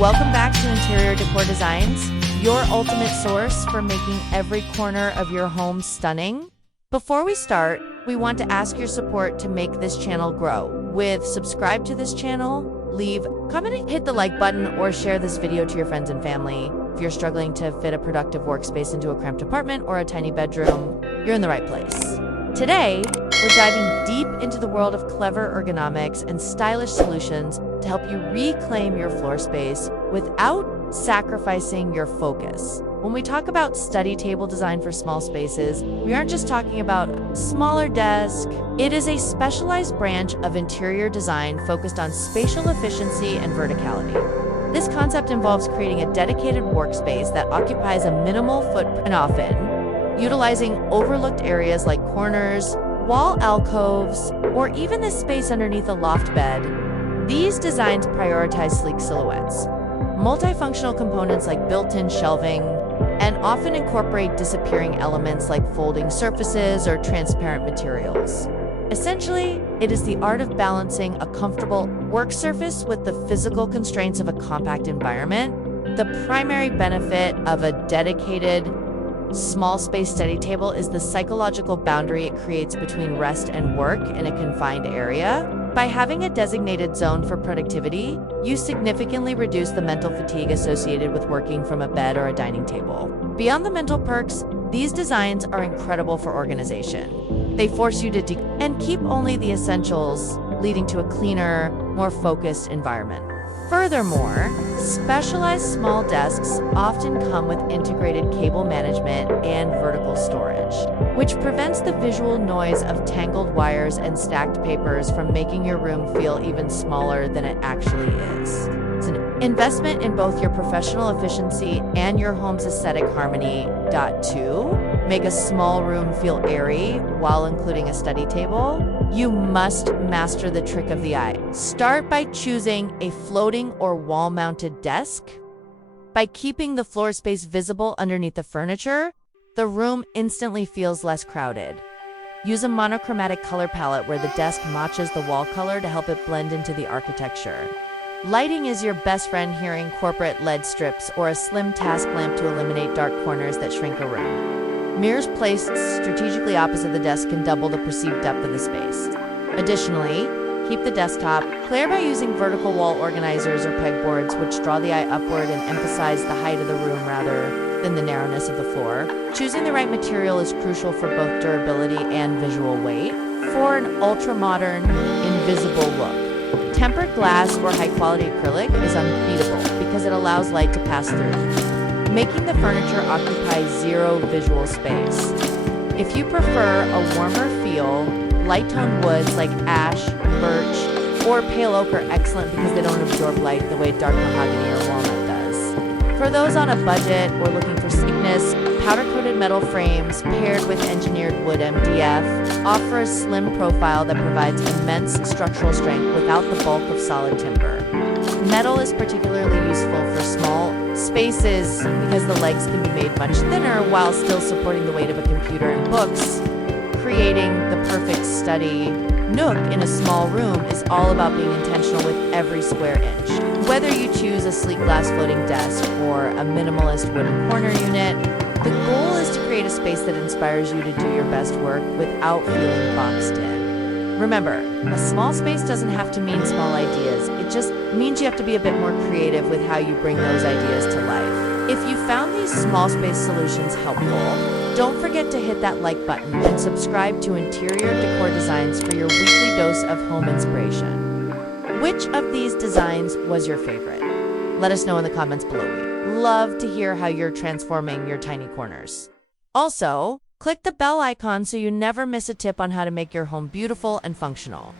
Welcome back to Interior Decor Designs, your ultimate source for making every corner of your home stunning. Before we start, we want to ask your support to make this channel grow. With subscribe to this channel, leave, comment, hit the like button, or share this video to your friends and family. If you're struggling to fit a productive workspace into a cramped apartment or a tiny bedroom, you're in the right place. Today, we're diving deep into the world of clever ergonomics and stylish solutions to help you reclaim your floor space without sacrificing your focus. When we talk about study table design for small spaces, we aren't just talking about a smaller desk. It is a specialized branch of interior design focused on spatial efficiency and verticality. This concept involves creating a dedicated workspace that occupies a minimal footprint, often utilizing overlooked areas like corners, wall alcoves, or even the space underneath a loft bed. These designs prioritize sleek silhouettes, multifunctional components like built-in shelving, and often incorporate disappearing elements like folding surfaces or transparent materials. Essentially, it is the art of balancing a comfortable work surface with the physical constraints of a compact environment. The primary benefit of a dedicated small space study table is the psychological boundary it creates between rest and work in a confined area. By having a designated zone for productivity, you significantly reduce the mental fatigue associated with working from a bed or a dining table. Beyond the mental perks, these designs are incredible for organization. They force you to and keep only the essentials, leading to a cleaner, more focused environment. Furthermore, specialized small desks often come with integrated cable management and vertical storage, which prevents the visual noise of tangled wires and stacked papers from making your room feel even smaller than it actually is. It's an investment in both your professional efficiency and your home's aesthetic harmony. 2. Make a small room feel airy while including a study table. You must master the trick of the eye. Start by choosing a floating or wall-mounted desk. By keeping the floor space visible underneath the furniture, the room instantly feels less crowded. Use a monochromatic color palette where the desk matches the wall color to help it blend into the architecture. Lighting is your best friend here. Incorporate LED strips or a slim task lamp to eliminate dark corners that shrink a room. Mirrors placed strategically opposite the desk can double the perceived depth of the space. Additionally, keep the desktop clear by using vertical wall organizers or pegboards, which draw the eye upward and emphasize the height of the room rather than the narrowness of the floor. Choosing the right material is crucial for both durability and visual weight. For an ultra-modern, invisible look, tempered glass or high-quality acrylic is unbeatable because it allows light to pass through, making the furniture occupy zero visual space. If you prefer a warmer feel, light-toned woods like ash, birch, or pale oak are excellent because they don't absorb light the way dark mahogany or walnut does. For those on a budget or looking for sleekness, powder-coated metal frames paired with engineered wood MDF offer a slim profile that provides immense structural strength without the bulk of solid timber. Metal is particularly useful for small spaces because the legs can be made much thinner while still supporting the weight of a computer and books, creating the perfect study nook in a small room is all about being intentional with every square inch. Whether you choose a sleek glass floating desk or a minimalist wooden corner unit, the goal is to create a space that inspires you to do your best work without feeling boxed in. Remember, a small space doesn't have to mean small ideas. It just means you have to be a bit more creative with how you bring those ideas to life. If you found these small space solutions helpful, don't forget to hit that like button and subscribe to Interior Decor Designs for your weekly dose of home inspiration. Which of these designs was your favorite? Let us know in the comments below. We'd love to hear how you're transforming your tiny corners. Also, click the bell icon so you never miss a tip on how to make your home beautiful and functional.